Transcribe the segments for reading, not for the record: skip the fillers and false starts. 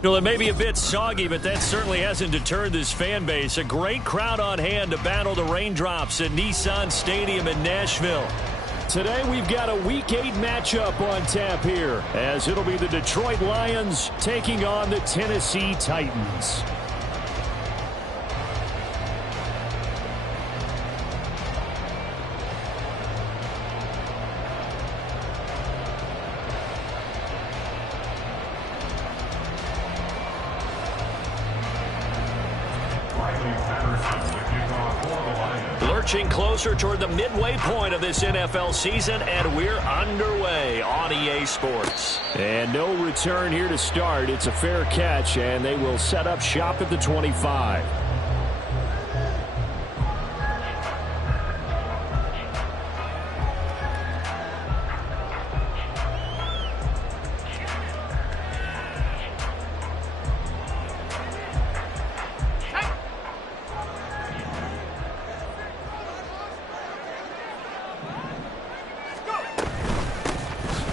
Well, it may be a bit soggy, but that certainly hasn't deterred this fan base. A great crowd on hand to battle the raindrops at Nissan Stadium in Nashville. Today we've got a Week 8 matchup on tap here, as it'll be the Detroit Lions taking on the Tennessee Titans. Lurching closer toward the midway point of this NFL season, and we're underway on EA Sports. And no return here to start. It's a fair catch, and they will set up shop at the 25.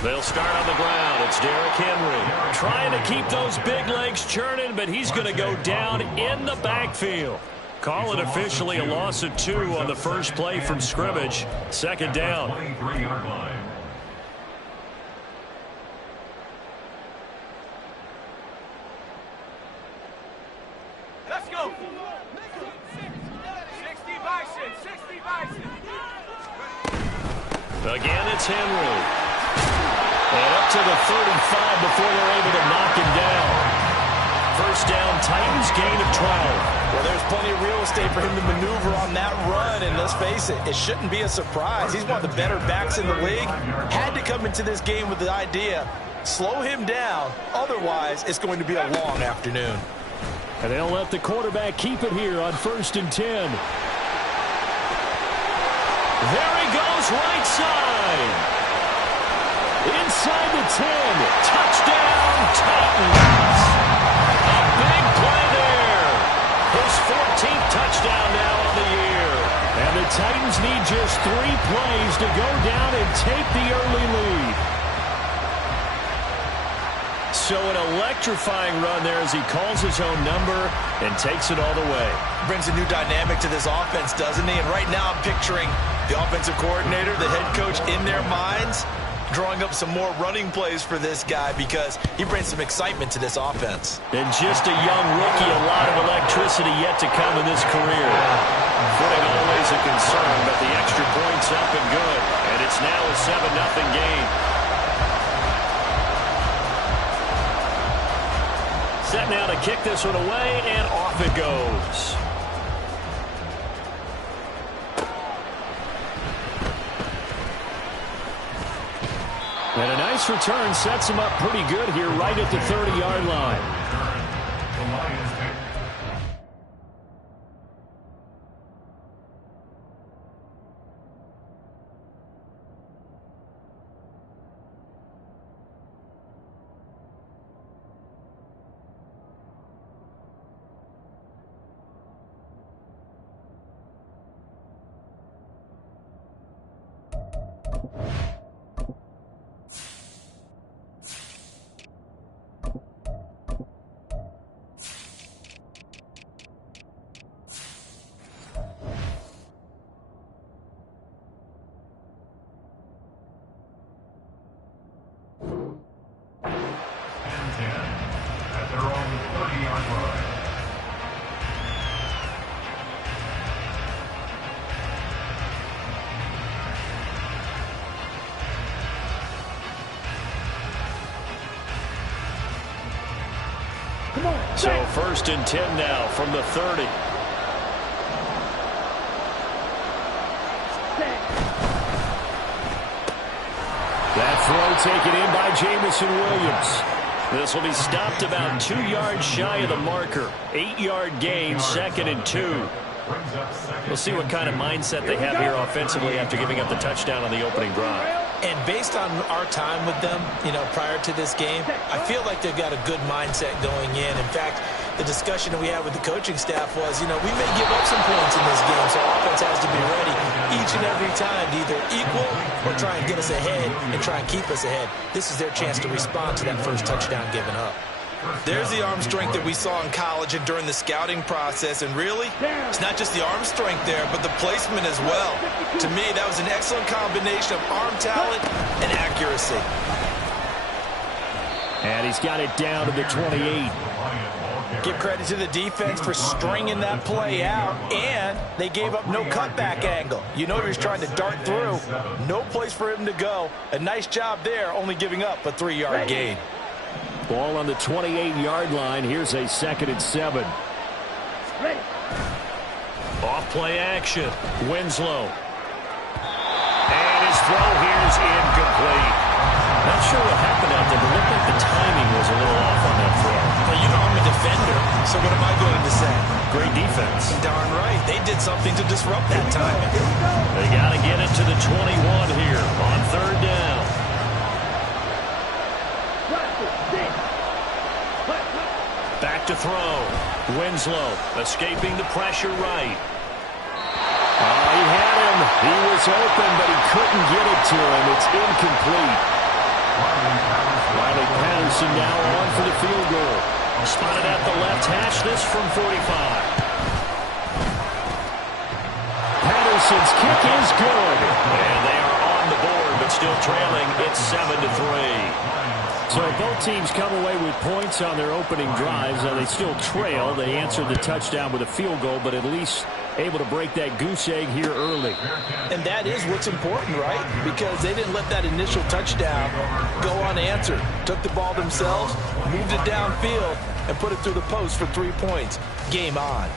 They'll start on the ground. It's Derrick Henry trying to keep those big legs churning, but he's going to go down in the backfield. Call it officially a loss of 2 on the first play from scrimmage. Second down. Let's go. 60 Bison. Again, it's Henry. And up to the 35 before they're able to knock him down. First down, Titans, gain of 12. Well, there's plenty of real estate for him to maneuver on that run, and let's face it, it shouldn't be a surprise. He's one of the better backs in the league. Had to come into this game with the idea, slow him down, otherwise it's going to be a long afternoon. And they'll let the quarterback keep it here on 1st and 10. There he goes, right side. Inside the 10. Touchdown, Titans. A big play there. His 14th touchdown now on the year. And the Titans need just 3 plays to go down and take the early lead. So an electrifying run there as he calls his own number and takes it all the way. Brings a new dynamic to this offense, doesn't he? And right now I'm picturing the offensive coordinator, the head coach in their minds, drawing up some more running plays for this guy because he brings some excitement to this offense. And just a young rookie, a lot of electricity yet to come in this career. Footing always a concern, but the extra point's up and good. And it's now a 7-0 game. Set now to kick this one away, and off it goes. And a nice return sets him up pretty good here right at the 30-yard line. So 1st and 10 now from the 30. That throw taken in by Jameson Williams. This will be stopped about 2 yards shy of the marker. 8-yard gain, 2nd and 2. We'll see what kind of mindset they have here offensively after giving up the touchdown on the opening drive. And based on our time with them, prior to this game, I feel like they've got a good mindset going in. In fact, the discussion that we had with the coaching staff was, we may give up some points in this game, so offense has to be ready each and every time to either equal or try and get us ahead and try and keep us ahead. This is their chance to respond to that first touchdown given up. There's the arm strength that we saw in college and during the scouting process. And really, it's not just the arm strength there, but the placement as well. To me, that was an excellent combination of arm talent and accuracy. And he's got it down to the 28. Give credit to the defense for stringing that play out, and they gave up no cutback angle. You know he was trying to dart through. No place for him to go. A nice job there, only giving up a 3-yard gain. Ball on the 28-yard line. Here's a 2nd and 7. Off play action. Winslow. And his throw here is incomplete. Not sure what happened out there, but looked like the timing was a little off on that throw. Well, you know I'm a defender, so what am I going to say? Great defense. Darn right. They did something to disrupt that timing. They got to get it to the 21 here on 3rd down. Back to throw. Winslow escaping the pressure right. He had him. He was open, but he couldn't get it to him. It's incomplete. Riley Patterson now on for the field goal. Spotted at the left hash, this from 45. Patterson's kick is good. And they are on the board, but still trailing. It's 7-3. So both teams come away with points on their opening drives. Now they still trail. They answered the touchdown with a field goal, but at least able to break that goose egg here early. And that is what's important, right? Because they didn't let that initial touchdown go unanswered. Took the ball themselves, moved it downfield, and put it through the post for 3 points. Game on.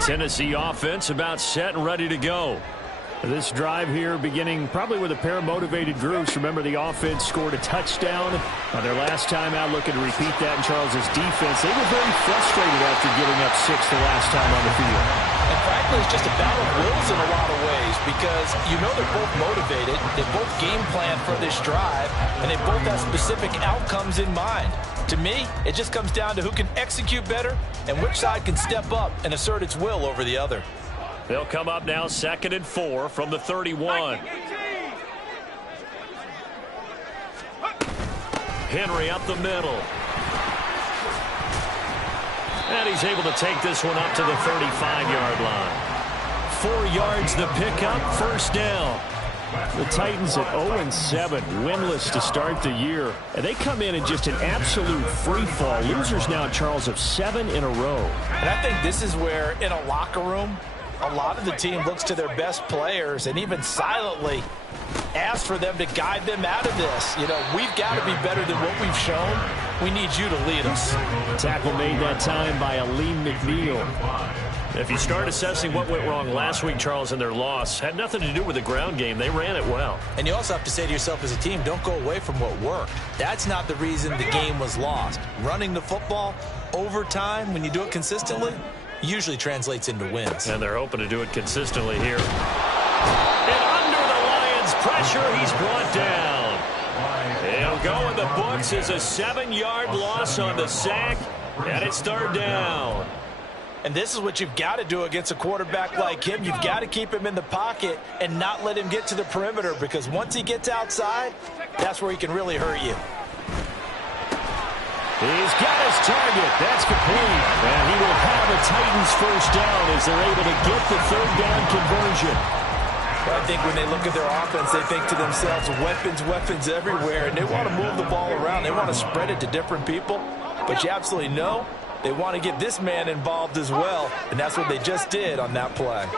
Tennessee offense about set and ready to go. This drive here beginning probably with a pair of motivated groups. Remember, the offense scored a touchdown on their last time out, looking to repeat that in Charles's defense. They were very frustrated after giving up 6 the last time on the field. And frankly, it's just a battle of wills in a lot of ways because you know they're both motivated. They both game plan for this drive, and they both have specific outcomes in mind. To me, it just comes down to who can execute better and which side can step up and assert its will over the other. They'll come up now 2nd and 4 from the 31. Henry up the middle. And he's able to take this one up to the 35-yard line. 4 yards the pickup, 1st down. The Titans at 0-7, winless to start the year. And they come in just an absolute free fall. Losers now, Charles, of 7 in a row. And I think this is where, in a locker room, a lot of the team looks to their best players and even silently asks for them to guide them out of this. You know, we've got to be better than what we've shown. We need you to lead us. Tackle made that time by Aleem McNeil. If you start assessing what went wrong last week, Charles, in their loss, had nothing to do with the ground game. They ran it well. And you also have to say to yourself as a team, don't go away from what worked. That's not the reason the game was lost. Running the football over time, when you do it consistently, usually translates into wins. And they're hoping to do it consistently here. And under the Lions' pressure, he's brought down. He'll go in the books as a 7-yard loss on the sack, and it's 3rd down. And this is what you've got to do against a quarterback like him. You've got to keep him in the pocket and not let him get to the perimeter, because once he gets outside, that's where he can really hurt you. He's got his target. That's complete. And he will have a Titans 1st down as they're able to get the 3rd down conversion. I think when they look at their offense, they think to themselves, weapons everywhere, and they want to move the ball around. They want to spread it to different people. But you absolutely know they want to get this man involved as well, and that's what they just did on that play.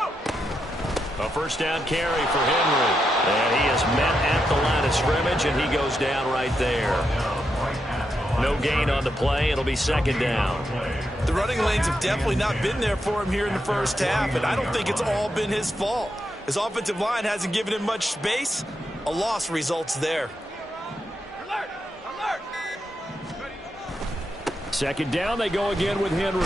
A 1st down carry for Henry. And he is met at the line of scrimmage, and he goes down right there. No gain on the play. It'll be 2nd down. The running lanes have definitely not been there for him here in the first half, and I don't think it's all been his fault. His offensive line hasn't given him much space. A loss results there. 2nd down, they go again with Henry.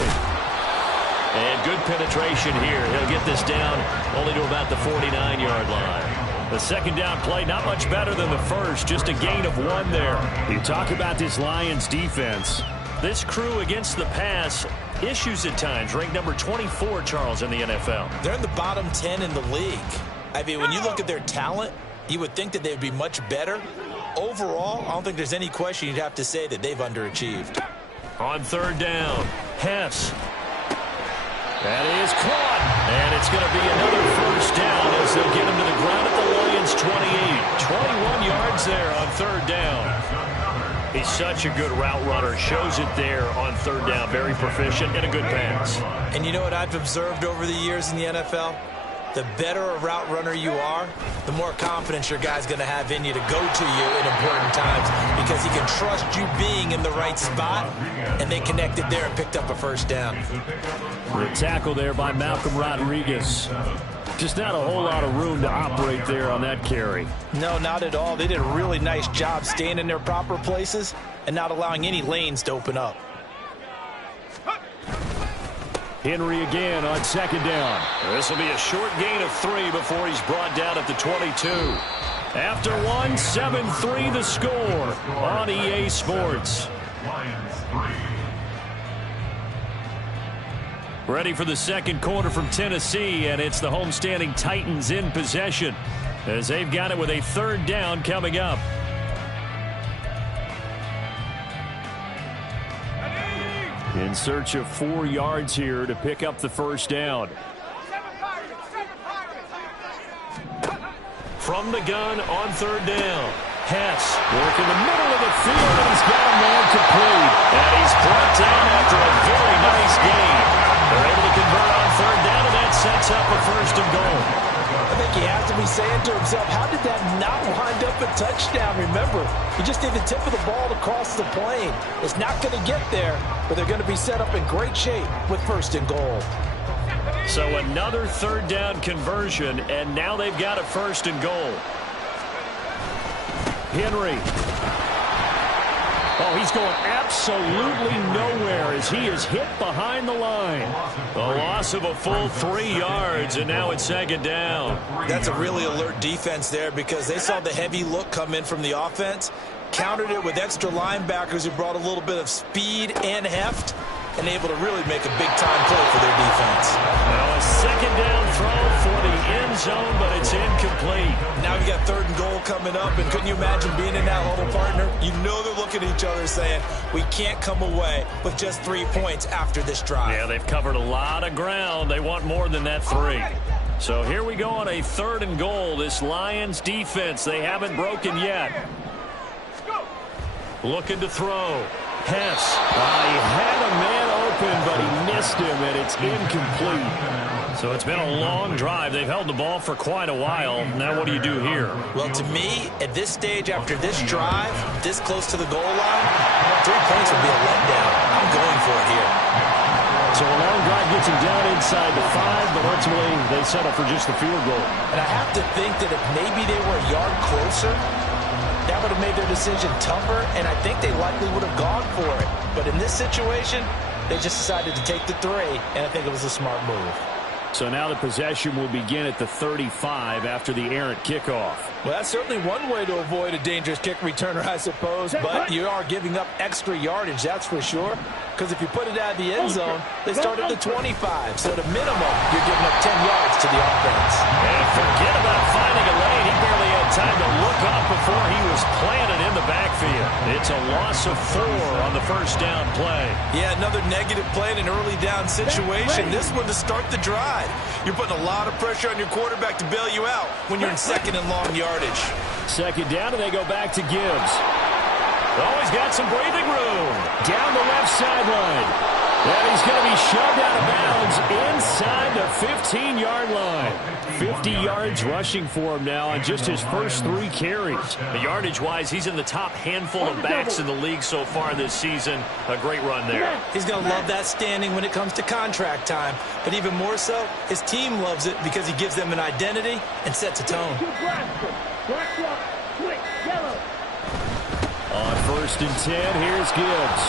And good penetration here. He'll get this down only to about the 49-yard line. The 2nd down play, not much better than the first, just a gain of 1 there. You talk about this Lions defense. This crew against the pass issues at times. Ranked number 24, Charles, in the NFL. They're in the bottom 10 in the league. I mean, when you look at their talent, you would think that they'd be much better. Overall, I don't think there's any question you'd have to say that they've underachieved. On third down, Hess. That is caught. And it's going to be another first down as they'll get him to the ground at the Lions' 28. 21 yards there on third down. He's such a good route runner. Shows it there on third down. Very proficient and a good pass. And you know what I've observed over the years in the NFL? The better a route runner you are, the more confidence your guy's going to have in you to go to you in important times because he can trust you being in the right spot, and they connected there and picked up a first down. The tackle there by Malcolm Rodriguez. Just not a whole lot of room to operate there on that carry. No, not at all. They did a really nice job staying in their proper places and not allowing any lanes to open up. Henry again on second down. This will be a short gain of 3 before he's brought down at the 22. After 1, 7-3 the score on EA Sports. Ready for the second quarter from Tennessee, and it's the homestanding Titans in possession as they've got it with a third down coming up. In search of 4 yards here to pick up the first down. From the gun on third down. Hess working the middle of the field, and he's got him there complete. And he's brought down after a very nice game. They're able to convert on third down, and that sets up a first and goal. I think he has to be saying to himself, how did that not wind up a touchdown? Remember, he just did the tip of the ball across the plane. It's not going to get there, but they're going to be set up in great shape with first and goal. So another third down conversion, and now they've got a first and goal. Henry. Oh, he's going absolutely nowhere as he is hit behind the line. A loss of a full 3 yards, and now it's second down. That's a really alert defense there because they saw the heavy look come in from the offense, countered it with extra linebackers who brought a little bit of speed and heft, and able to really make a big-time play for their defense. Now a second down throw for the end zone, but it's incomplete. Now we got third and goal coming up, and couldn't you imagine being in that huddle, partner? You know they're looking at each other saying, we can't come away with just 3 points after this drive. Yeah, they've covered a lot of ground. They want more than that 3. So here we go on a third and goal. This Lions defense, they haven't broken yet. Looking to throw. Hess. He had a man open, but he missed him, and it's incomplete. So it's been a long drive. They've held the ball for quite a while. Now what do you do here? Well, to me, at this stage, after this drive, this close to the goal line, 3 points would be a letdown. I'm going for it here. So a long drive gets him down inside the 5, but ultimately they settle for just the field goal. And I have to think that if maybe they were a yard closer, that would have made their decision tougher, and I think they likely would have gone for it. But in this situation, they just decided to take the 3, and I think it was a smart move. So now the possession will begin at the 35 after the errant kickoff. Well, that's certainly one way to avoid a dangerous kick returner, I suppose, but you are giving up extra yardage, that's for sure. Because if you put it out of the end zone, they start at the 25. So at a minimum, you're giving up 10 yards to the offense. And forget about finding a lane. He barely had time to look up before he was planted in the backfield. It's a loss of 4 on the first down play. Yeah, another negative play in an early down situation. This one to start the drive. You're putting a lot of pressure on your quarterback to bail you out when you're in second and long yardage. Second down, and they go back to Gibbs. Oh, he's got some breathing room. Down the left sideline. And he's going to be shoved out of bounds inside the 15-yard line. 50 yards rushing for him now on just his first 3 carries. Yardage-wise, he's in the top handful of backs in the league so far this season. A great run there. He's going to love that standing when it comes to contract time. But even more so, his team loves it because he gives them an identity and sets a tone. On first and 10, here's Gibbs.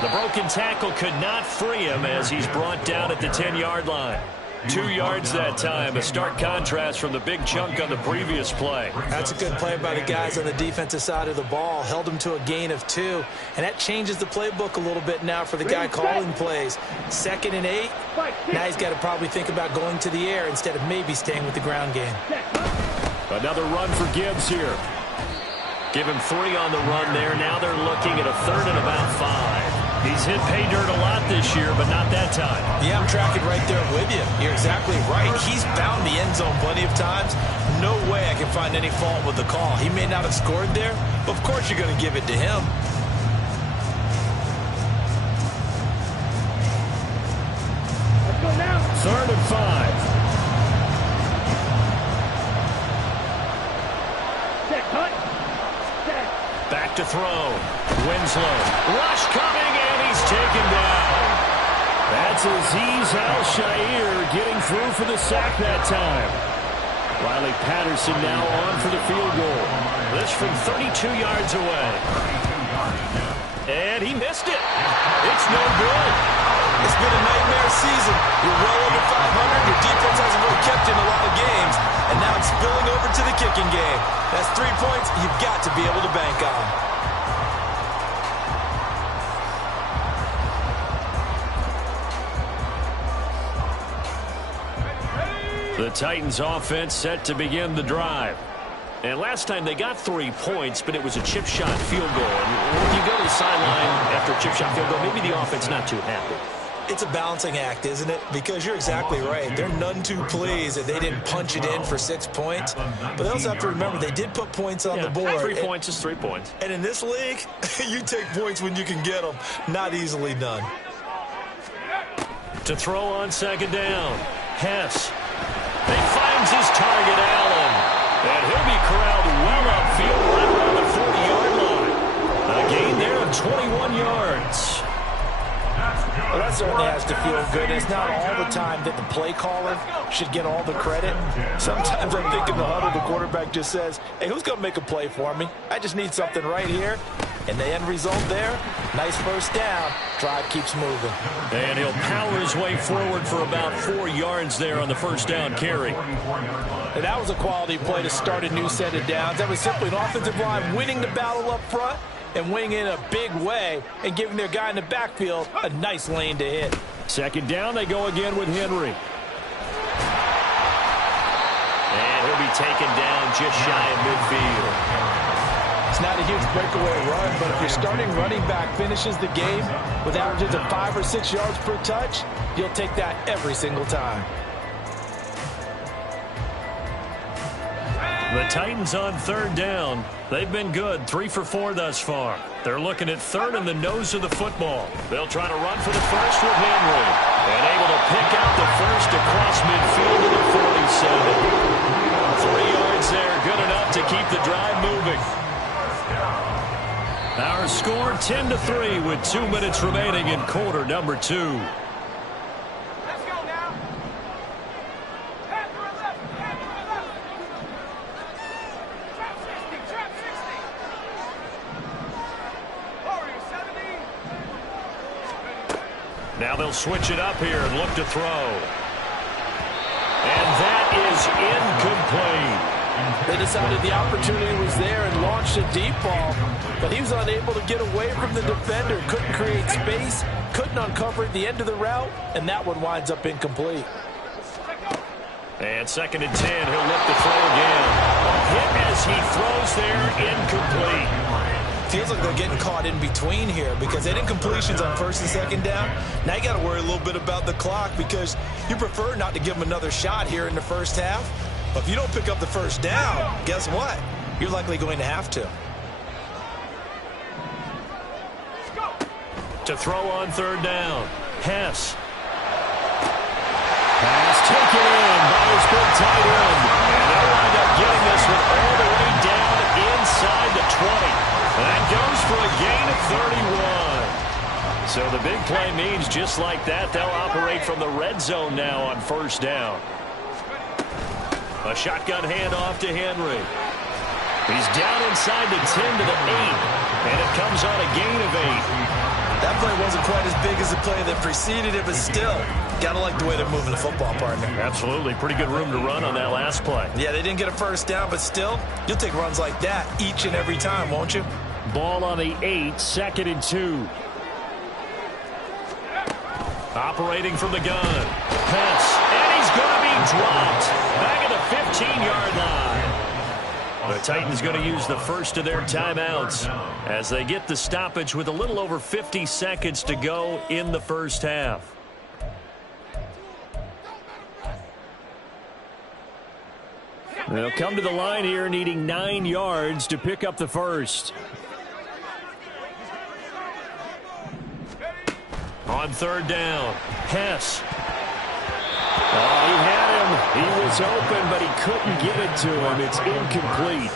The broken tackle could not free him as he's brought down at the 10-yard line. 2 yards that time. A stark contrast from the big chunk on the previous play. That's a good play by the guys on the defensive side of the ball. Held them to a gain of 2. And that changes the playbook a little bit now for the guy calling plays. 2nd and 8. Now he's got to probably think about going to the air instead of maybe staying with the ground game. Another run for Gibbs here. Give him 3 on the run there. Now they're looking at a 3rd and about 5. He's hit pay dirt a lot this year, but not that time. Yeah, I'm tracking right there with you. You're exactly right. He's found the end zone plenty of times. No way I can find any fault with the call. He may not have scored there, but of course you're going to give it to him. Let's go now. 3rd and 5. Set, cut. Set. Back to throw. Winslow. Rush coming, and he's taken down. That's Azeez Al-Shaair getting through for the sack that time. Riley Patterson now on for the field goal. This from 32 yards away. And he missed it. It's no good. It's been a nightmare season. You're well over 500. Your defense hasn't really kept in a lot of games. And now it's spilling over to the kicking game. That's 3 points you've got to be able to bank on. The Titans offense set to begin the drive. And last time they got 3 points, but it was a chip shot field goal. And when you go to the sideline after a chip shot field goal, maybe the offense not too happy. It's a balancing act, isn't it? Because you're exactly right. They're none too pleased that they didn't punch it in for 6 points. But they also have to remember they did put points on the board. 3 points is 3 points. And in this league, you take points when you can get them. Not easily done. To throw on 2nd down. Hess. He finds his target, Allen. And he'll be corralled well upfield right around the 40-yard line. A gain there of 21 yards. Well, that certainly has to feel good. It's not all the time that the play caller should get all the credit. Sometimes I think in the huddle, the quarterback just says, hey, who's going to make a play for me? I just need something right here. And the end result there, nice 1st down. Drive keeps moving. And he'll power his way forward for about 4 yards there on the 1st down carry. And that was a quality play to start a new set of downs. That was simply an offensive line winning the battle up front and winning in a big way and giving their guy in the backfield a nice lane to hit. 2nd down, they go again with Henry. And he'll be taken down just shy of midfield. It's not a huge breakaway run, but if your starting running back finishes the game with averages of 5 or 6 yards per touch, you'll take that every single time. The Titans on 3rd down. They've been good, 3 for 4 thus far. They're looking at 3rd in the nose of the football. They'll try to run for the 1st with Henry. And able to pick out the 1st across midfield to the 47. 3 yards there, good enough to keep the drive moving. Our score 10-3 with 2 minutes remaining in quarter number 2. Let's go now. Half or 11. Half or 11. Trap 60. Trap 60. Warrior 70. Now they'll switch it up here and look to throw. And that is incomplete. They decided the opportunity was there and launched a deep ball, but he was unable to get away from the defender, couldn't create space, couldn't uncover the end of the route, and that one winds up incomplete. And 2nd and 10, he'll look to throw again. A hit as he throws there, incomplete. Feels like they're getting caught in between here because they didn't completions on 1st and 2nd down. Now you got to worry a little bit about the clock because you prefer not to give them another shot here in the 1st half. But if you don't pick up the 1st down, guess what? You're likely going to have to. To throw on 3rd down, Hess. Pass taken in by his big tight end. And they'll wind up getting this one all the way down inside the 20. That goes for a gain of 31. So the big play means just like that, they'll operate from the red zone now on 1st down. A shotgun handoff to Henry. He's down inside the 10 to the 8. And it comes on a gain of 8. That play wasn't quite as big as the play that preceded it, but still, got to like the way they're moving the football, partner. Absolutely. Pretty good room to run on that last play. Yeah, they didn't get a first down, but still, you'll take runs like that each and every time, won't you? Ball on the 8, 2nd and 2. Operating from the gun. Pass. And he's going to be dropped. Back at the 15-yard line. The Titans going to use the first of their timeouts as they get the stoppage with a little over 50 seconds to go in the first half. They'll come to the line here needing 9 yards to pick up the first. On 3rd down, Hess. Oh, he had him. He was open, but he couldn't get it to him. It's incomplete.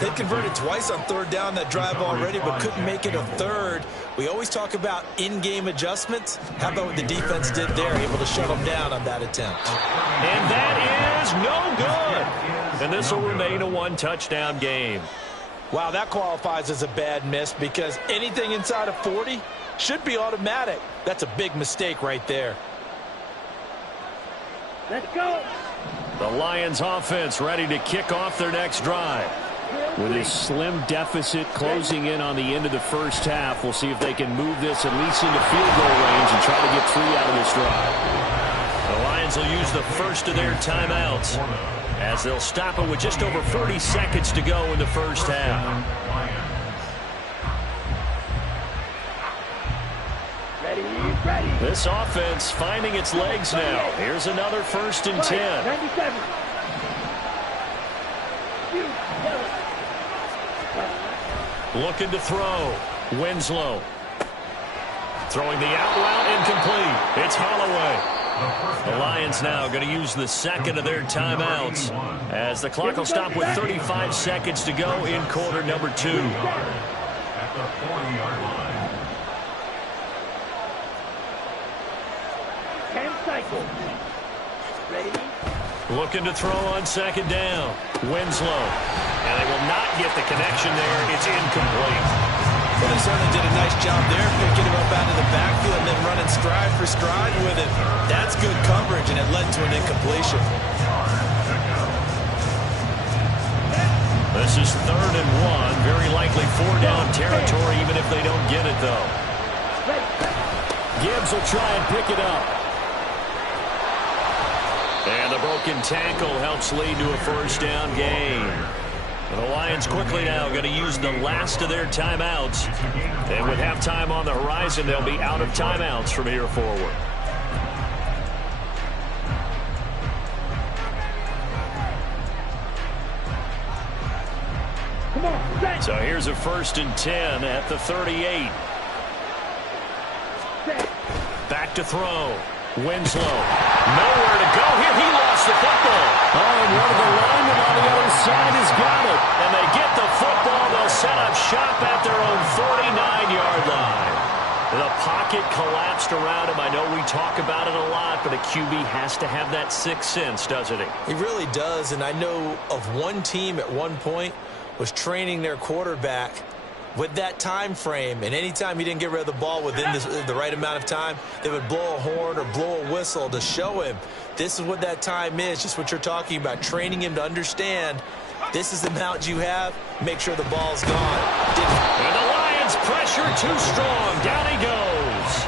They converted twice on 3rd down that drive already, but couldn't make it a 3rd. We always talk about in-game adjustments. How about what the defense did there, able to shut them down on that attempt? And that is no good. And this will remain a 1-touchdown game. Wow, that qualifies as a bad miss because anything inside of 40 should be automatic. That's a big mistake right there. Let's go. The Lions offense ready to kick off their next drive. With a slim deficit closing in on the end of the first half, we'll see if they can move this at least into field goal range and try to get 3 out of this drive. The Lions will use the first of their timeouts as they'll stop it with just over 40 seconds to go in the first half. Ready. This offense finding its legs now. Here's another 1st and 10. 97. Looking to throw. Winslow. Throwing the out route, incomplete. It's Holloway. The Lions now going to use the second of their timeouts as the clock will stop with 35 seconds to go in quarter number 2. At the 40-yard line. 10 cycles. Ready? Looking to throw on 2nd down. Winslow. And they will not get the connection there. It's incomplete. Well, they certainly did a nice job there, picking him up out of the backfield and then running stride for stride with it. That's good coverage, and it led to an incompletion. This is 3rd and 1. Very likely 4-down territory, even if they don't get it, though. Gibbs will try and pick it up. And the broken tackle helps lead to a 1st down gain. The Lions quickly now going to use the last of their timeouts. And with halftime on the horizon, they'll be out of timeouts from here forward. Come on, So here's a 1st and 10 at the 38. Back to throw. Winslow. Nowhere to go here. He lost the football. Oh, and one of the linemen on the other side has got it. And they get the football. They'll set up shop at their own 49-yard line. The pocket collapsed around him. I know we talk about it a lot, but a QB has to have that sixth sense, doesn't he? He really does, and I know of one team at one point was training their quarterback with that time frame, and anytime he didn't get rid of the ball within the right amount of time, they would blow a horn or blow a whistle to show him this is what that time is, just what you're talking about, training him to understand this is the amount you have, make sure the ball's gone. And the Lions pressure too strong. Down he goes.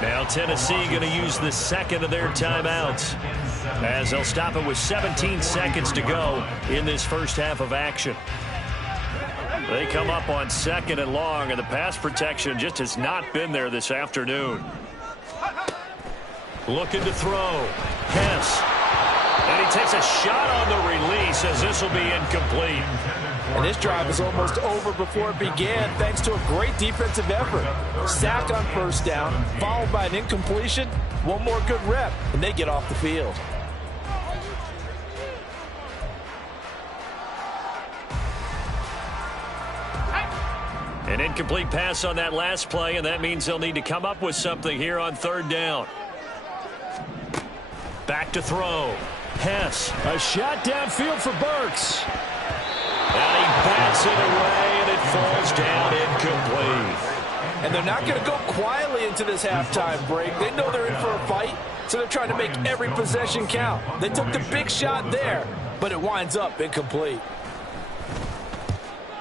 Now Tennessee going to use the second of their timeouts as they'll stop it with 17 seconds to go in this first half of action. They come up on 2nd and long, and the pass protection just has not been there this afternoon. Looking to throw. Hess. And he takes a shot on the release as this will be incomplete. And this drive is almost over before it began thanks to a great defensive effort. Sack on 1st down, followed by an incompletion. One more good rep, and they get off the field. An incomplete pass on that last play, and that means they'll need to come up with something here on 3rd down. Back to throw. Hess. A shot downfield for Burks. And he bats it away, and it falls down incomplete. And they're not going to go quietly into this halftime break. They know they're in for a fight, so they're trying to make every possession count. They took the big shot there, but it winds up incomplete.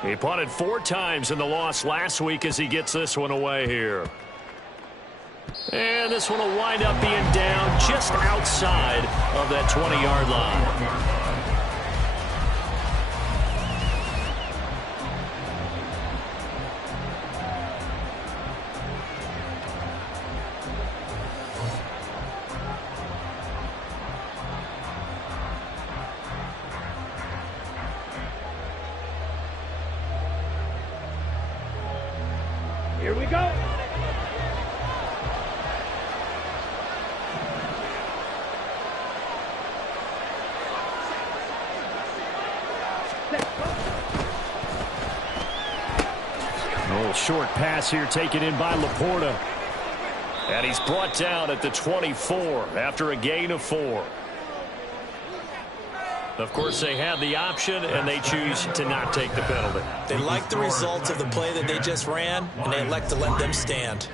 He punted 4 times in the loss last week as he gets this one away here. And this one will wind up being down just outside of that 20-yard line. Here we go. A little short pass here taken in by Laporta. And he's brought down at the 24 after a gain of 4. Of course, they had the option, and they choose to not take the penalty. They like the results of the play that they just ran, and they elect to let them stand.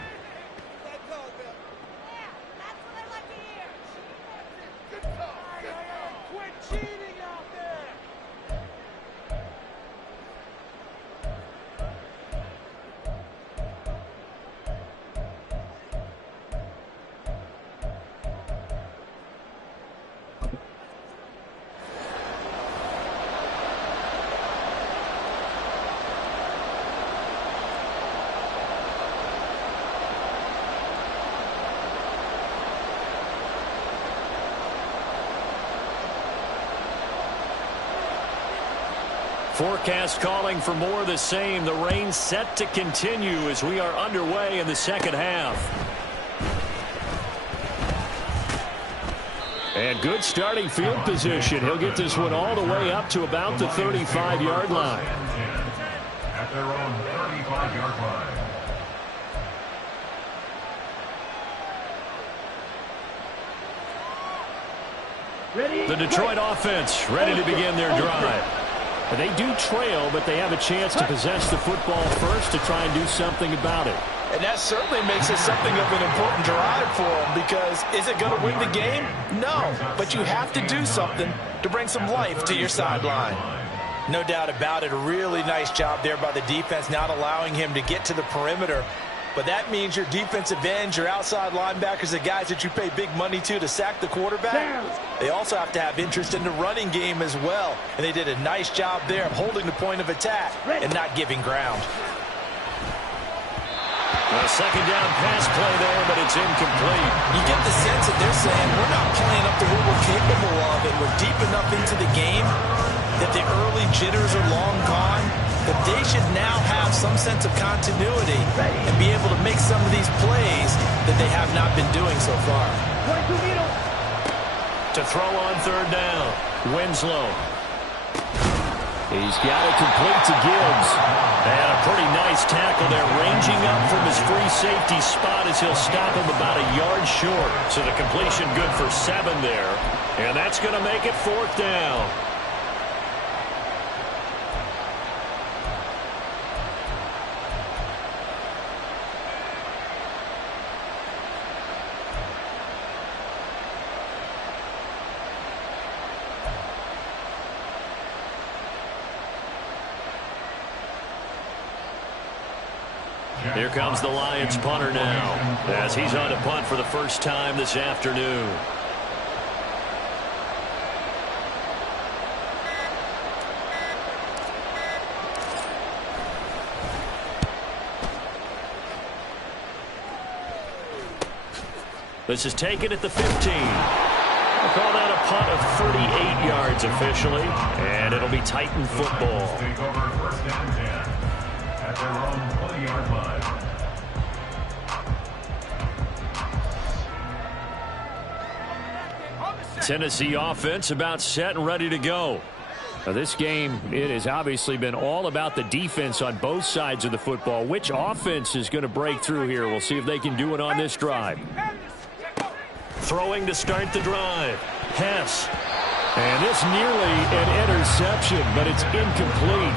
Quit cheating out there. Forecast calling for more of the same. The rain set to continue as we are underway in the second half. And good starting field position. He'll get this one all the way up to about the 35-yard line. At their own 35-yard line. The Detroit offense ready to begin their drive. They do trail, but they have a chance to possess the football first to try and do something about it. And that certainly makes it something of an important drive for them, because is it going to win the game? No, but you have to do something to bring some life to your sideline. No doubt about it. A really nice job there by the defense, not allowing him to get to the perimeter. But that means your defensive ends, your outside linebackers, the guys that you pay big money to sack the quarterback, they also have to have interest in the running game as well. And they did a nice job there of holding the point of attack and not giving ground. A second down pass play there, but it's incomplete. You get the sense that they're saying we're not playing up to what we're capable of, and we're deep enough into the game that the early jitters are long gone, that they should now have some sense of continuity and be able to make some of these plays that they have not been doing so far. To throw on third down, Winslow. He's got it complete to Gibbs. And a pretty nice tackle there, ranging up from his free safety spot as he'll stop him about a yard short. So the completion good for 7 there. And that's going to make it 4th down. Here comes the Lions punter now, as he's on to punt for the first time this afternoon. This is taken at the 15. We'll call that a punt of 38 yards officially, and it'll be Titan football. Take over first down 10 at their own 20-yard line. Tennessee offense about set and ready to go. Now this game, it has obviously been all about the defense on both sides of the football. Which offense is going to break through here? We'll see if they can do it on this drive. Throwing to start the drive. Hess. And this nearly an interception, but it's incomplete.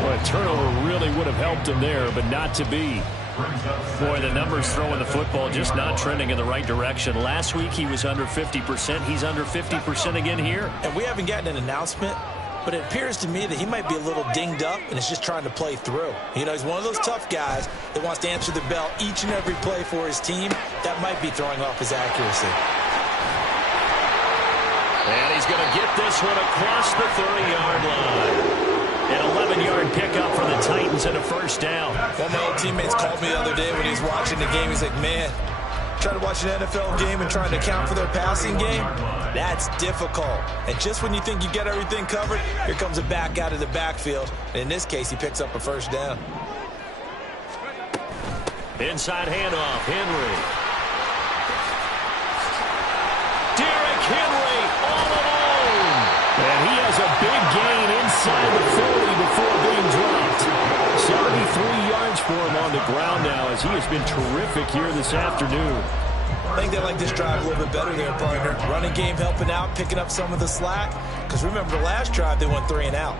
Well, a turnover really would have helped him there, but not to be. brings up Boy, the numbers throwing the football just not trending in the right direction. Last week he was under 50%. He's under 50% again here. And we haven't gotten an announcement, but it appears to me that he might be a little dinged up and is just trying to play through. You know, he's one of those tough guys that wants to answer the bell each and every play for his team. That might be throwing off his accuracy. And he's going to get this one across the 30-yard line. An 11-yard pickup for the Titans and a first down. One of my old teammates called me the other day when he was watching the game. He's like, man, trying to watch an NFL game and trying to account for their passing game, that's difficult. And just when you think you get everything covered, here comes a back out of the backfield. And in this case, he picks up a first down. Inside handoff, Henry. Derrick Henry all alone. And he has a big gain inside the 40 before being dropped. 73 yards for him on the ground now as he has been terrific here this afternoon. I think they like this drive a little bit better there, partner. Running game helping out, picking up some of the slack. Because remember, the last drive, they went 3 and out.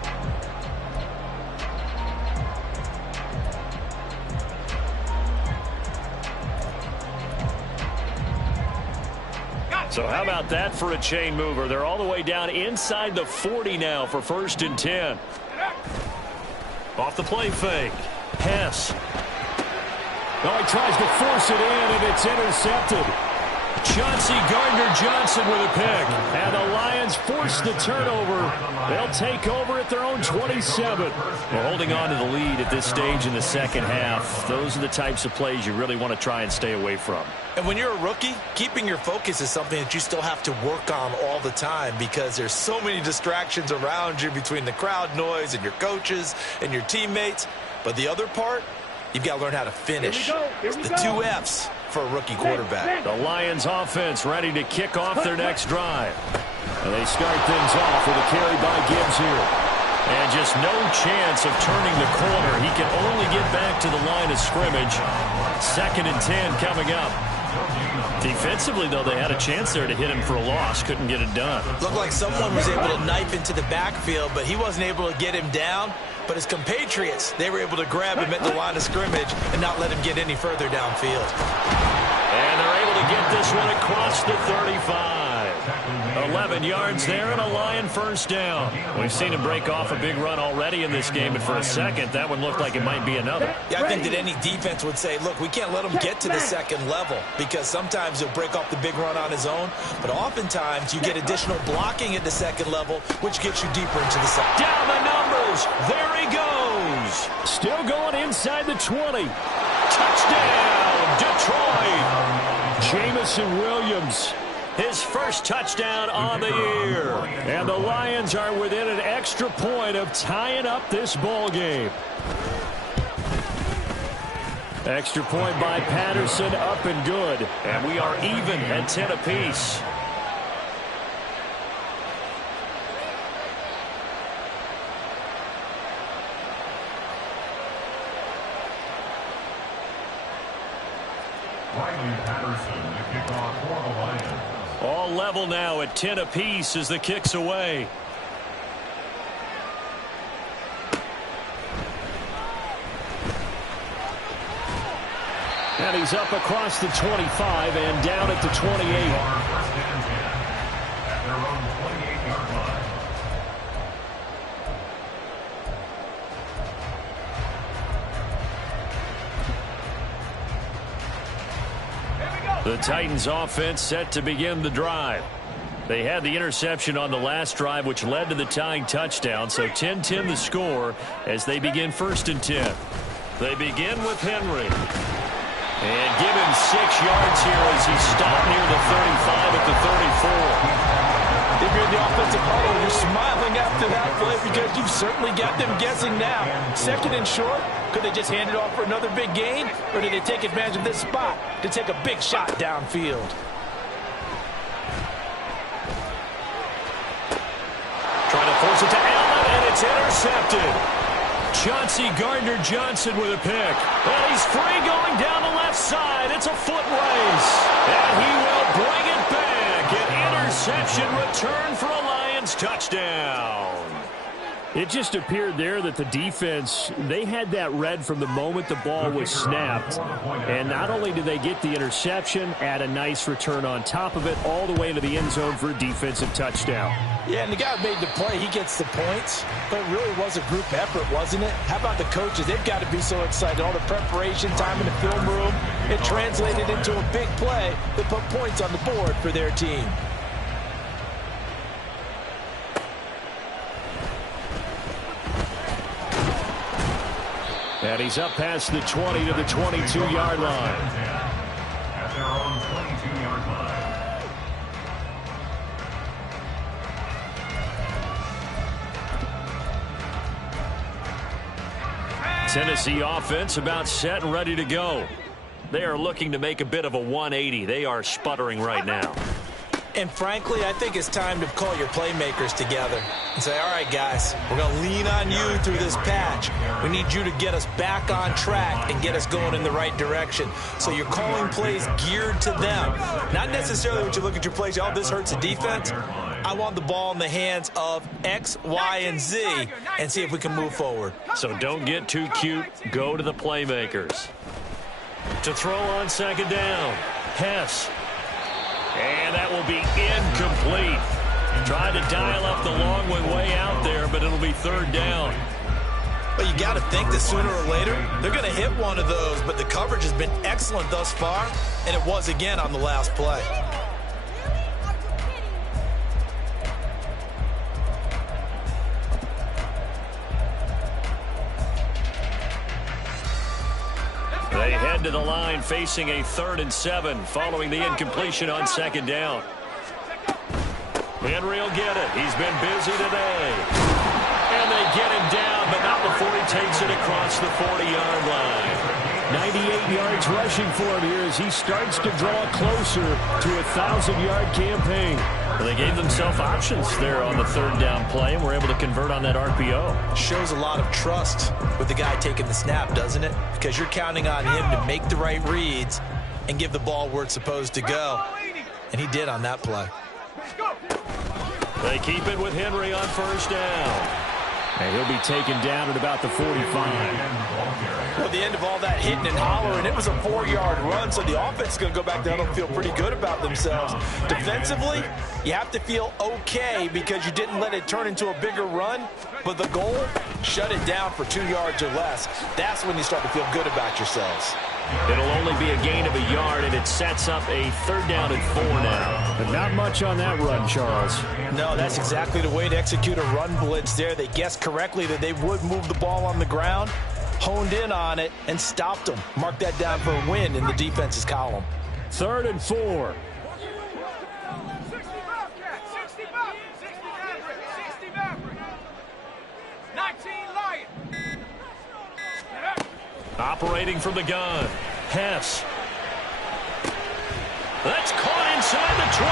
So how about that for a chain mover? They're all the way down inside the 40 now for 1st and 10. Off the play fake. Hess. Oh, he tries to force it in, and it's intercepted. Chauncey Gardner-Johnson with a pick. And the Lions force the turnover. They'll take over at their own 27. We're holding on to the lead at this stage in the second half. Those are the types of plays you really want to try and stay away from. And when you're a rookie, keeping your focus is something that you still have to work on all the time because there's so many distractions around you between the crowd noise and your coaches and your teammates. But the other part, you've got to learn how to finish. It's the 2 F's for a rookie quarterback. The Lions offense ready to kick off their next drive. And they start things off with a carry by Gibbs here. And just no chance of turning the corner. He can only get back to the line of scrimmage. 2nd and 10 coming up. Defensively, though, they had a chance there to hit him for a loss. Couldn't get it done. Looked like someone was able to knife into the backfield, but he wasn't able to get him down. But his compatriots, they were able to grab him at the line of scrimmage and not let him get any further downfield. And they're able to get this one across the 35. 11 yards there and a Lion first down. We've seen him break off a big run already in this game, and for a second, that one looked like it might be another. Yeah, I think that any defense would say, look, we can't let him get to the second level because sometimes he'll break off the big run on his own, but oftentimes you get additional blocking at the second level, which gets you deeper into the second. Down the numbers. There he goes. Still going inside the 20. Touchdown, Detroit. Jameson Williams, his first touchdown on the year. And the Lions are within an extra point of tying up this ball game. Extra point by Patterson, up and good. And we are even at 10 apiece. Riley Patterson, the kickoff for the Lions. All level now at 10 apiece as the kick's away. And he's up across the 25 and down at the 28. 1st and 10 at their own 28-yard line. The Titans offense set to begin the drive. They had the interception on the last drive, which led to the tying touchdown. So 10-10 the score as they begin 1st and 10. They begin with Henry. And give him 6 yards here as he stopped near the 35 at the 34. If you're in the offensive huddle, you're smiling after that play because you've certainly got them guessing now. 2nd and short, could they just hand it off for another big gain? Or did they take advantage of this spot to take a big shot downfield? Trying to force it to Allen, and it's intercepted. Chauncey Gardner-Johnson with a pick. And he's free going down the left side. It's a foot race. And he will bring it back. An interception return for a Lions touchdown. It just appeared there that the defense, they had that read from the moment the ball was snapped. And not only did they get the interception, add a nice return on top of it, all the way into the end zone for a defensive touchdown. Yeah, and the guy who made the play, he gets the points. But it really was a group effort, wasn't it? How about the coaches? They've got to be so excited. All the preparation, time in the film room, it translated into a big play that put points on the board for their team. And he's up past the 20 to the 22-yard line. At their own 22-yard line. Tennessee offense about set and ready to go. They are looking to make a bit of a 180. They are sputtering right now. And frankly, I think it's time to call your playmakers together and say, all right, guys, we're going to lean on you through this patch. We need you to get us back on track and get us going in the right direction. So you're calling plays geared to them. Not necessarily what you look at your plays, oh, this hurts the defense. I want the ball in the hands of X, Y, and Z and see if we can move forward. So don't get too cute. Go to the playmakers. To throw on second down, Hess. And that will be incomplete. Tried to dial up the long way out there, but it'll be third down. But you got to think that sooner or later, they're going to hit one of those. But the coverage has been excellent thus far, and it was again on the last play. They head to the line facing a 3rd and 7 following the incompletion on second down. Henry will get it. He's been busy today. And they get him down, but not before he takes it across the 40-yard line. 98 yards rushing for him here as he starts to draw closer to a 1,000-yard campaign. Well, they gave themselves options there on the 3rd down play and were able to convert on that RPO. Shows a lot of trust with the guy taking the snap, doesn't it? Because you're counting on him to make the right reads and give the ball where it's supposed to go. And he did on that play. They keep it with Henry on 1st down. And he'll be taken down at about the 45. Well, at the end of all that hitting and hollering, it was a 4-yard run, so the offense is going to go back down and feel pretty good about themselves. Defensively, you have to feel okay because you didn't let it turn into a bigger run, but the goal, shut it down for 2 yards or less. That's when you start to feel good about yourselves. It'll only be a gain of a yard, and it sets up a 3rd down and 4 now. But not much on that run, Charles. No, that's exactly the way to execute a run blitz there. They guessed correctly that they would move the ball on the ground, honed in on it, and stopped them. Mark that down for a win in the defense's column. 3rd and 4. 19 Lion. Operating from the gun, Hess. That's caught inside the 20.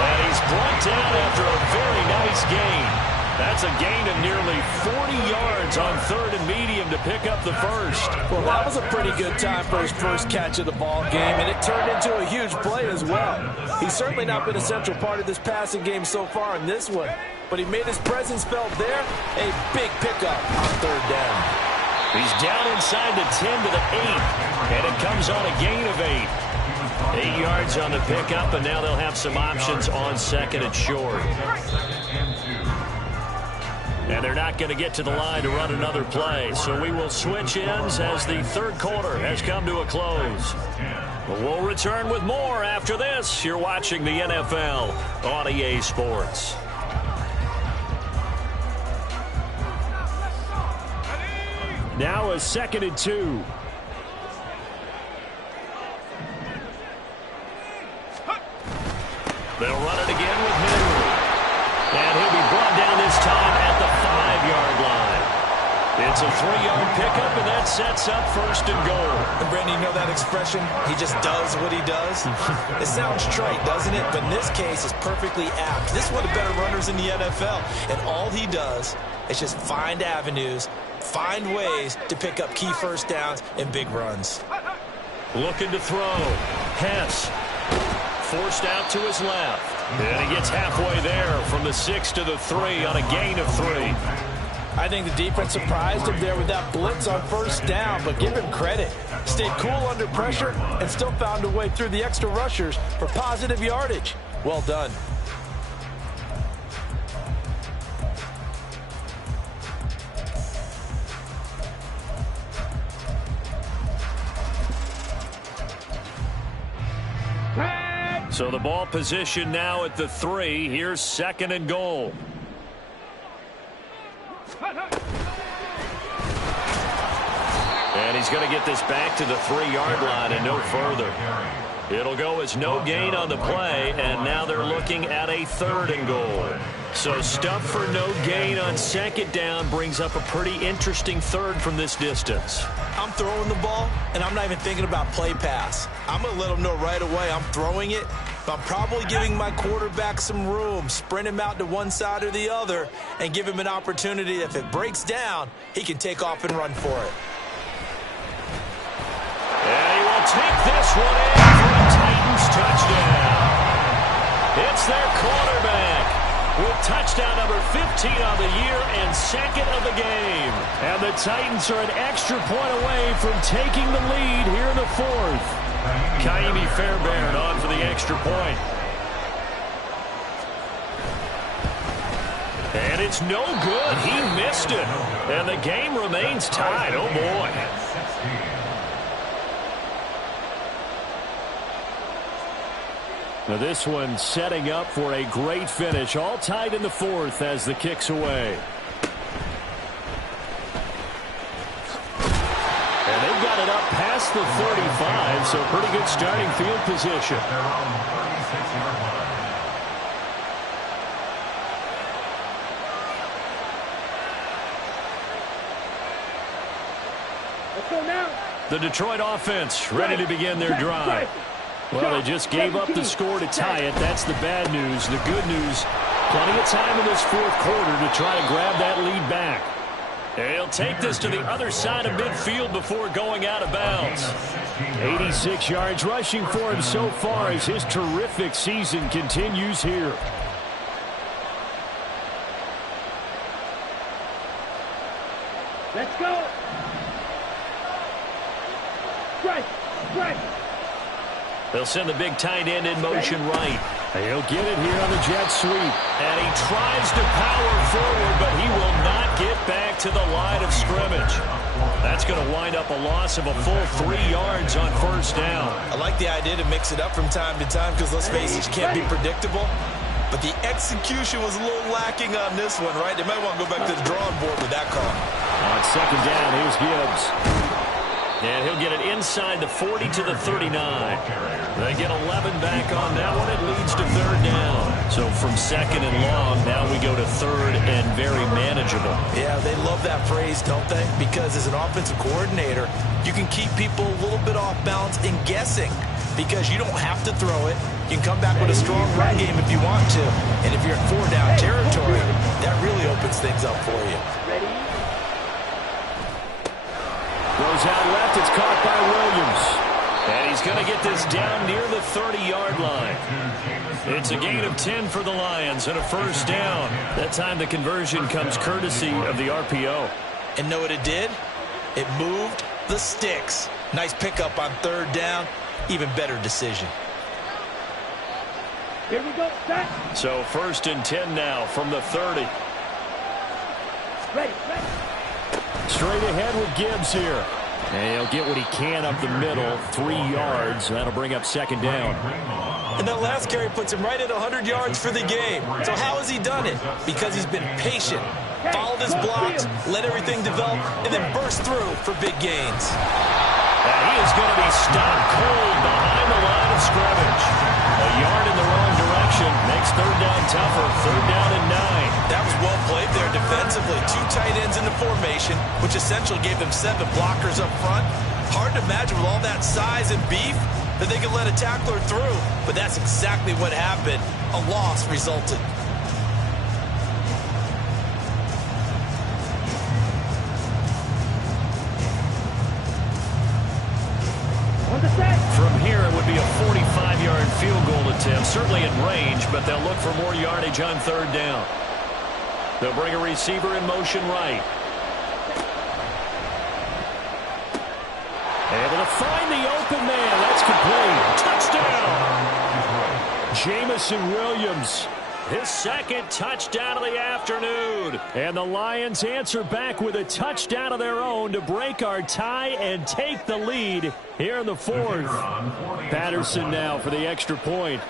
And he's brought down after a very nice gain. That's a gain of nearly 40 yards on 3rd and medium to pick up the first. Well, that was a pretty good time for his first catch of the ball game, and it turned into a huge play as well. He's certainly not been a central part of this passing game so far in this one, but he made his presence felt there. A big pickup on 3rd down. He's down inside the 10 to the 8, and it comes on a gain of 8. 8 yards on the pickup, and now they'll have some options on 2nd and short. And they're not going to get to the line to run another play, so we will switch ends as the 3rd quarter has come to a close. But we'll return with more after this. You're watching the NFL on EA Sports. Now a 2nd and 2. They'll run it again with Henry. And he'll be brought down this time at the 5-yard line. It's a 3-yard pickup, and that sets up 1st and goal. And Brandon, you know that expression? He just does what he does? It sounds trite, doesn't it? But in this case, it's perfectly apt. This is one of the better runners in the NFL. And all he does is just find avenues, find ways to pick up key 1st downs and big runs. Looking to throw. Hess. Forced out to his left. And he gets halfway there from the 6 to the 3 on a gain of 3. I think the defense surprised him there with that blitz on first down, but give him credit. Stayed cool under pressure and still found a way through the extra rushers for positive yardage. Well done. So the ball position now at the 3. Here's 2nd and goal. And he's going to get this back to the 3-yard line and no further. It'll go as no gain on the play, and now they're looking at a 3rd and goal. So stuff for no gain on 2nd down brings up a pretty interesting 3rd from this distance. I'm throwing the ball, and I'm not even thinking about play pass. I'm going to let them know right away I'm throwing it, but I'm probably giving my quarterback some room, sprint him out to one side or the other, and give him an opportunity. If it breaks down, he can take off and run for it. And he will take this one in for a Titans touchdown. It's their quarterback with touchdown number 15 on the year and 2nd of the game. And the Titans are an extra point away from taking the lead here in the 4th. Ka'imi Fairbairn on for the extra point. And it's no good. He missed it. And the game remains tied. Oh, boy. Now this one setting up for a great finish. All tied in the 4th as the kick's away. And they've got it up past the 35, so pretty good starting field position. Let's go now. The Detroit offense ready to begin their drive. Well, they just gave up the score to tie it. That's the bad news. The good news, plenty of time in this 4th quarter to try to grab that lead back. And he'll take this to the other side of midfield before going out of bounds. 86 yards rushing for him so far as his terrific season continues here. Let's go. Strike. Strike. They'll send the big tight end in motion right. He'll get it here on the jet sweep. And he tries to power forward, but he will not get back to the line of scrimmage. That's going to wind up a loss of a full 3 yards on first down. I like the idea to mix it up from time to time because, let's face it, you can't be predictable. But the execution was a little lacking on this one, right? They might want to go back to the drawing board with that call. On second down, here's Gibbs. And he'll get it inside the 40 to the 39. They get 11 back on that one. It leads to 3rd down. So from 2nd and long, now we go to 3rd and very manageable. Yeah, they love that phrase, don't they? Because as an offensive coordinator, you can keep people a little bit off balance and guessing because you don't have to throw it. You can come back with a strong run game if you want to. And if you're in 4-down territory, that really opens things up for you. Ready? Goes out left. It's caught by Williams. And he's going to get this down near the 30-yard line. It's a gain of 10 for the Lions and a first down. That time the conversion comes courtesy of the RPO. And know what it did? It moved the sticks. Nice pickup on 3rd down. Even better decision. Here we go. Set. So 1st and 10 now from the 30. Ready. Ready. Straight ahead with Gibbs here. And he'll get what he can up the middle, 3 yards. That'll bring up 2nd down. And that last carry puts him right at 100 yards for the game. So how has he done it? Because he's been patient, followed his blocks, let everything develop, and then burst through for big gains. And he is going to be stopped cold behind the line of scrimmage. A yard in the wrong direction makes 3rd down tougher. 3rd down and 9. That was well played there defensively. 2 tight ends in the formation, which essentially gave them 7 blockers up front. Hard to imagine with all that size and beef that they could let a tackler through, but that's exactly what happened. A loss resulted. On the set. From here, it would be a 45-yard field goal attempt, certainly in range, but they'll look for more yardage on third down. They'll bring a receiver in motion right. Able to find the open man. That's complete. Touchdown. Jameson Williams. His second touchdown of the afternoon. And the Lions answer back with a touchdown of their own to break our tie and take the lead here in the fourth. Patterson now for the extra point.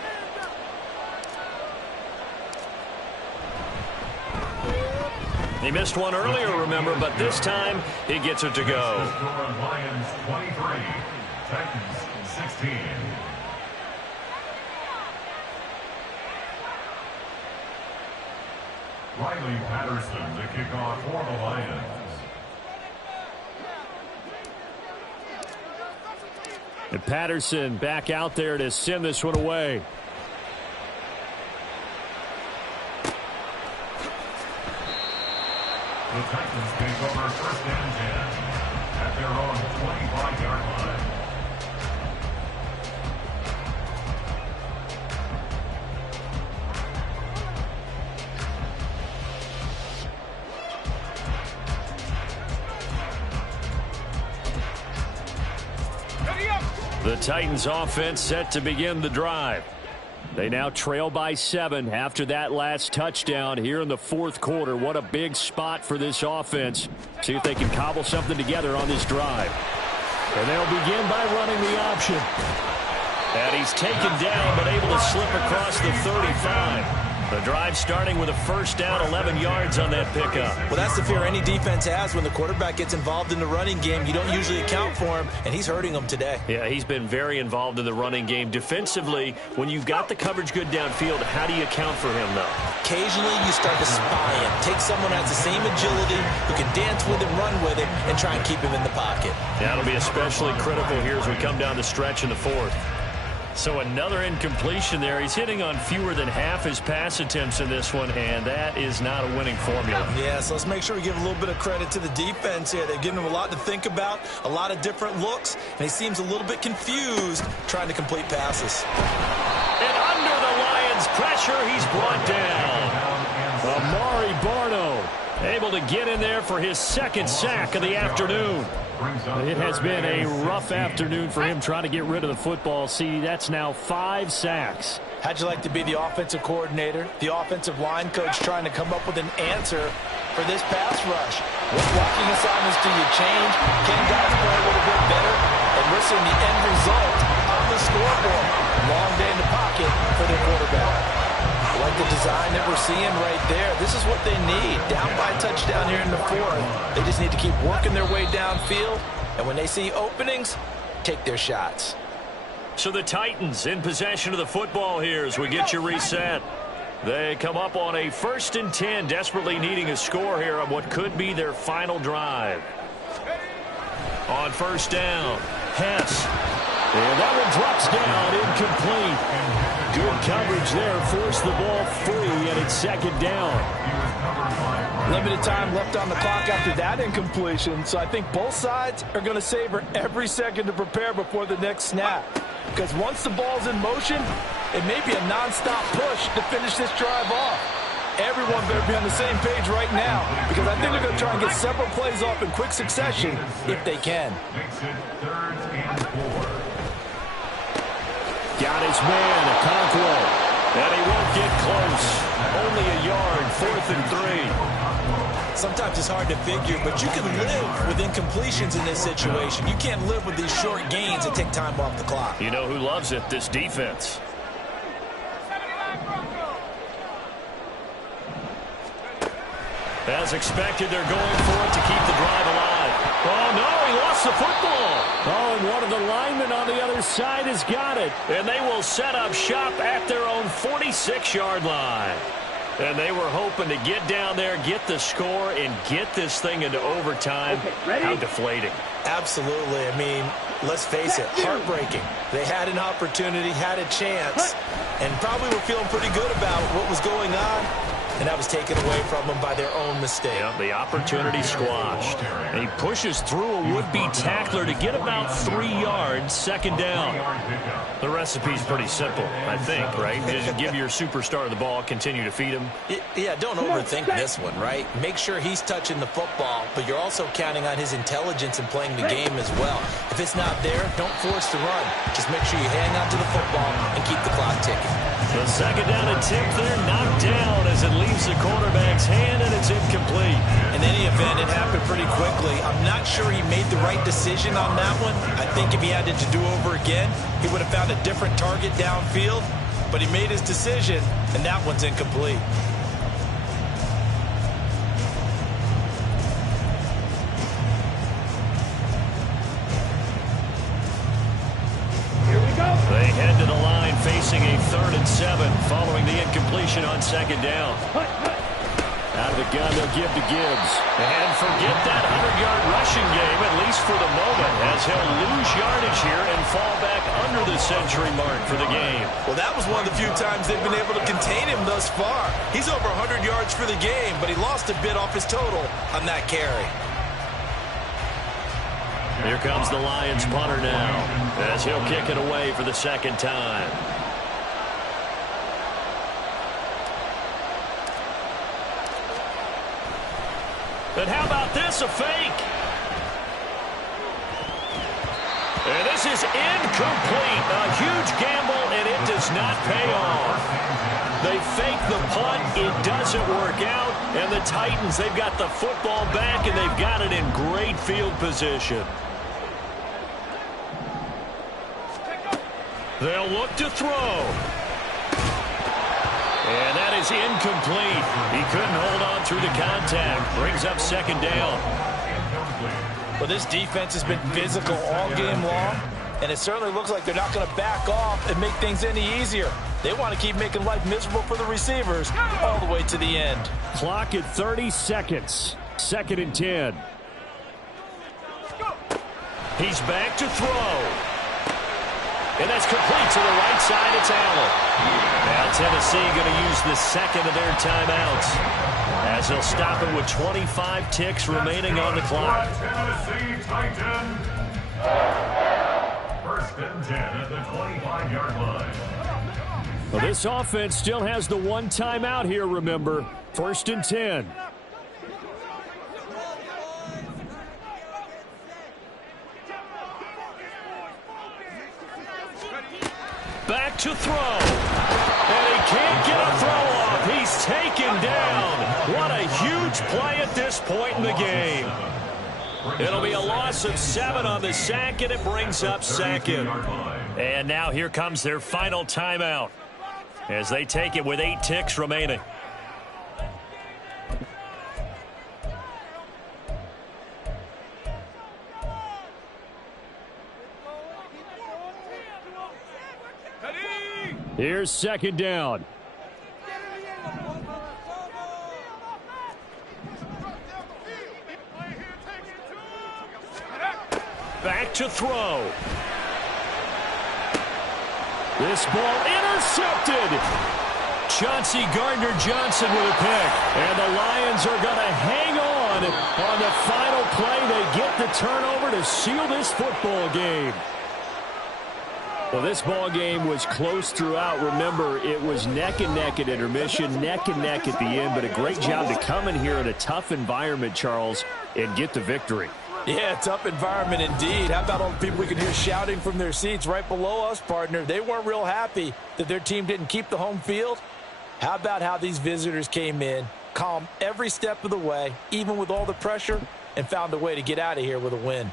He missed one earlier, remember, but this time he gets it to go. Lions 23, Titans 16. Riley Patterson, the kickoff for the Lions. And Patterson back out there to send this one away. The Titans take over first and 10 at their own 25-yard line. The Titans offense set to begin the drive. They now trail by 7 after that last touchdown here in the fourth quarter. What a big spot for this offense. See if they can cobble something together on this drive. And they'll begin by running the option. And he's taken down but able to slip across the 35. The drive starting with a first down, 11 yards on that pickup. Well, that's the fear any defense has when the quarterback gets involved in the running game. You don't usually account for him, and he's hurting them today. Yeah, he's been very involved in the running game. Defensively, when you've got the coverage good downfield, how do you account for him, though? Occasionally, you start to spy him. Take someone that has the same agility, who can dance with him, run with it, and try and keep him in the pocket. That'll be especially critical here as we come down the stretch in the fourth. So another incompletion there. He's hitting on fewer than half his pass attempts in this one, and that is not a winning formula. Yeah, so let's make sure we give a little bit of credit to the defense here. They've given him a lot to think about, a lot of different looks, and he seems a little bit confused trying to complete passes. And under the Lions' pressure, he's brought down. Amari Barno able to get in there for his second sack of the afternoon. It has been a rough afternoon for him trying to get rid of the football. See, that's now 5 sacks. How'd you like to be the offensive coordinator, the offensive line coach trying to come up with an answer for this pass rush? What blocking assignments do you change? Can guys play a little bit better? And we're seeing the end result on the scoreboard. Long day in the pocket for their quarterback. I like the design that we're seeing right there. This is what they need. Down by a touchdown here in the fourth. They just need to keep working their way downfield. And when they see openings, take their shots. So the Titans in possession of the football here as we get you reset. They come up on a 1st and 10, desperately needing a score here on what could be their final drive. On first down, Hess. And that one drops down, incomplete. Good coverage there, forced the ball free, and it's second down. Limited time left on the clock after that incompletion, so I think both sides are going to savor every second to prepare before the next snap. Because once the ball's in motion, it may be a nonstop push to finish this drive off. Everyone better be on the same page right now, because I think they're going to try and get several plays off in quick succession if they can. Makes it 3rd and 4. Got his man, Okonkwo, and he won't get close. Only a yard, 4th and 3. Sometimes it's hard to figure, but you can live with incompletions in this situation. You can't live with these short gains that take time off the clock. You know who loves it? This defense. As expected, they're going for it to keep the drive alive. Oh, no, he lost the football. Oh, and one of the linemen on the other side has got it. And they will set up shop at their own 46-yard line. And they were hoping to get down there, get the score, and get this thing into overtime. Okay, how deflating. Absolutely. I mean, let's face it, heartbreaking. They had an opportunity, had a chance, and probably were feeling pretty good about what was going on. and that was taken away from them by their own mistake. Yep, the opportunity squashed. And he pushes through a would-be tackler to get about 3 yards, second down. The recipe's pretty simple, I think, right? Just give your superstar the ball, continue to feed him. Yeah, don't overthink this one, right? Make sure he's touching the football, but you're also counting on his intelligence in playing the game as well. If it's not there, don't force the run. Just make sure you hang on to the football and keep the clock ticking. The second down attempt there knocked down as it leaves the quarterback's hand, and it's incomplete. In any event, it happened pretty quickly. I'm not sure he made the right decision on that one. I think if he had it to do over again, he would have found a different target downfield, but he made his decision, and that one's incomplete. They head to the line facing a 3rd and 7 following the incompletion on second down. Out of the gun, they'll give to Gibbs. And forget that 100-yard rushing game, at least for the moment, as he'll lose yardage here and fall back under the century mark for the game. Well, that was one of the few times they've been able to contain him thus far. He's over 100 yards for the game, but he lost a bit off his total on that carry. Here comes the Lions punter now, as he'll kick it away for the second time. And how about this, a fake? And this is incomplete. A huge gamble, and it does not pay off. They fake the punt. It doesn't work out. And the Titans, they've got the football back, and they've got it in great field position. They'll look to throw. And that is incomplete. He couldn't hold on through the contact. Brings up second down. Well, this defense has been physical all game long, and it certainly looks like they're not going to back off and make things any easier. They want to keep making life miserable for the receivers all the way to the end. Clock at 30 seconds. 2nd and 10. He's back to throw. And that's complete to the right side. It's Allen. Now Tennessee going to use the second of their timeouts, as they'll stop it with 25 ticks remaining on the clock. Tennessee Titan. 1st and 10 at the 25-yard line. Well, this offense still has the one timeout here, remember. 1st and 10. Back to throw. And he can't get a throw off. He's taken down. What a huge play at this point in the game. It'll be a loss of 7 on the sack, and it brings up second. And now here comes their final timeout, as they take it with 8 ticks remaining. Here's second down. Back to throw. This ball intercepted. Chauncey Gardner-Johnson with a pick. And the Lions are going to hang on the final play. They get the turnover to seal this football game. Well, this ball game was close throughout. Remember, it was neck and neck at intermission, neck and neck at the end, but a great job to come in here in a tough environment, Charles, and get the victory. Yeah, tough environment indeed. How about all the people we can hear shouting from their seats right below us, partner? They weren't real happy that their team didn't keep the home field. How about how these visitors came in, calm every step of the way, even with all the pressure, and found a way to get out of here with a win.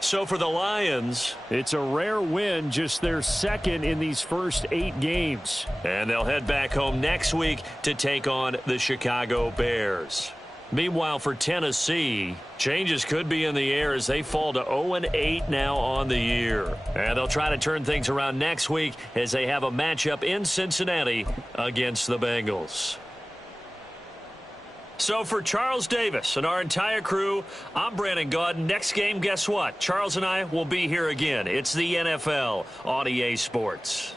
So for the Lions, it's a rare win, just their second in these first 8 games. And they'll head back home next week to take on the Chicago Bears. Meanwhile, for Tennessee, changes could be in the air as they fall to 0-8 now on the year. And they'll try to turn things around next week as they have a matchup in Cincinnati against the Bengals. So for Charles Davis and our entire crew, I'm Brandon Gaudin. Next game, guess what? Charles and I will be here again. It's the NFL on EA Sports.